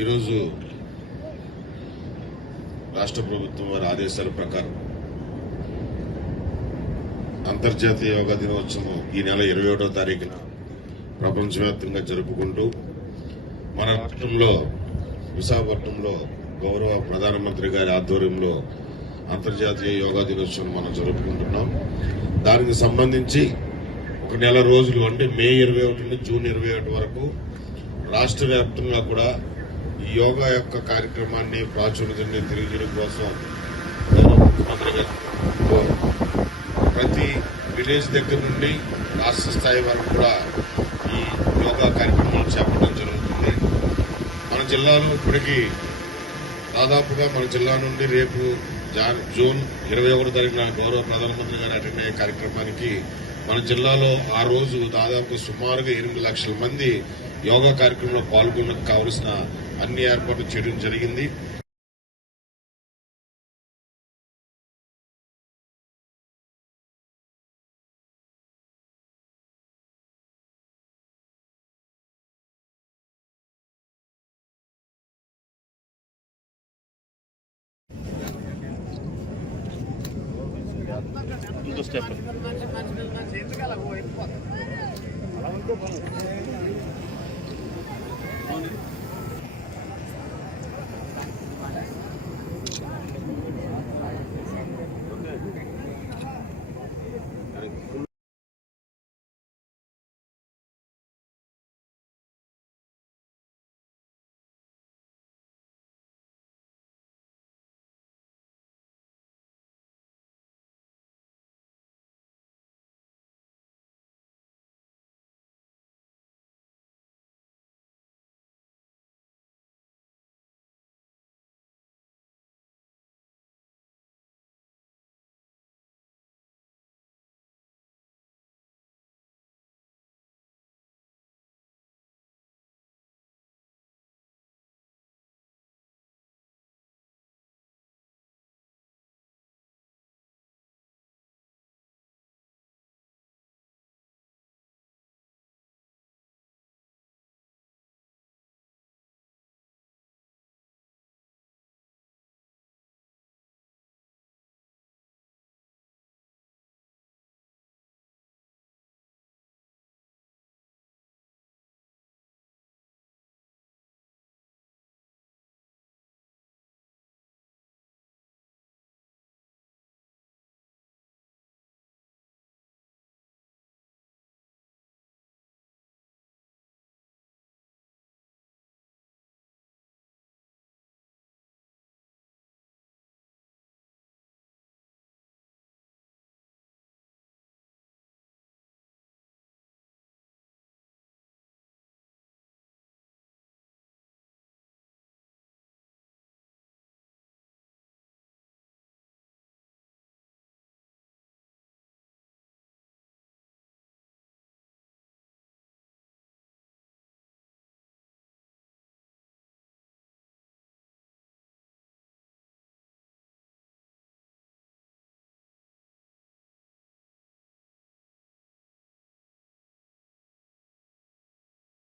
ఈరోజు రాష్ట్ర ప్రభుత్వం వారి ఆదేశాల ప్రకారం అంతర్జాతీయ యోగా దినోత్సవం ఈ నెల ఇరవై ఒకటో తారీఖున ప్రపంచవ్యాప్తంగా జరుపుకుంటూ మన రాష్ట్రంలో విశాఖపట్నంలో గౌరవ ప్రధానమంత్రి గారి ఆధ్వర్యంలో అంతర్జాతీయ యోగా దినోత్సవం మనం జరుపుకుంటున్నాం. దానికి సంబంధించి ఒక నెల రోజులు అంటే మే ఇరవై ఒకటి నుండి జూన్ ఇరవై ఒకటి వరకు రాష్ట్ర వ్యాప్తంగా కూడా యోగా యొక్క కార్యక్రమాన్ని ప్రాచుర్యాన్ని తెలియజేయడం కోసం ప్రతి విలేజ్ దగ్గర నుండి రాష్ట్ర స్థాయి వరకు కూడా ఈ యోగా కార్యక్రమాలు చేపట్టడం జరుగుతుంది. మన జిల్లాలో ఇప్పటికీ దాదాపుగా మన జిల్లా నుండి రేపు జూన్ ఇరవై ఒకటి తారీఖున గౌరవ ప్రధానమంత్రి గారు అటెండ్ అయ్యే కార్యక్రమానికి మన జిల్లాలో ఆ రోజు దాదాపు సుమారుగా ఎనిమిది లక్షల మంది యోగా కార్యక్రమంలో పాల్గొనడానికి కావలసిన అన్ని ఏర్పాట్లు చేయడం జరిగింది. ఇంకో స్టెప్. morning.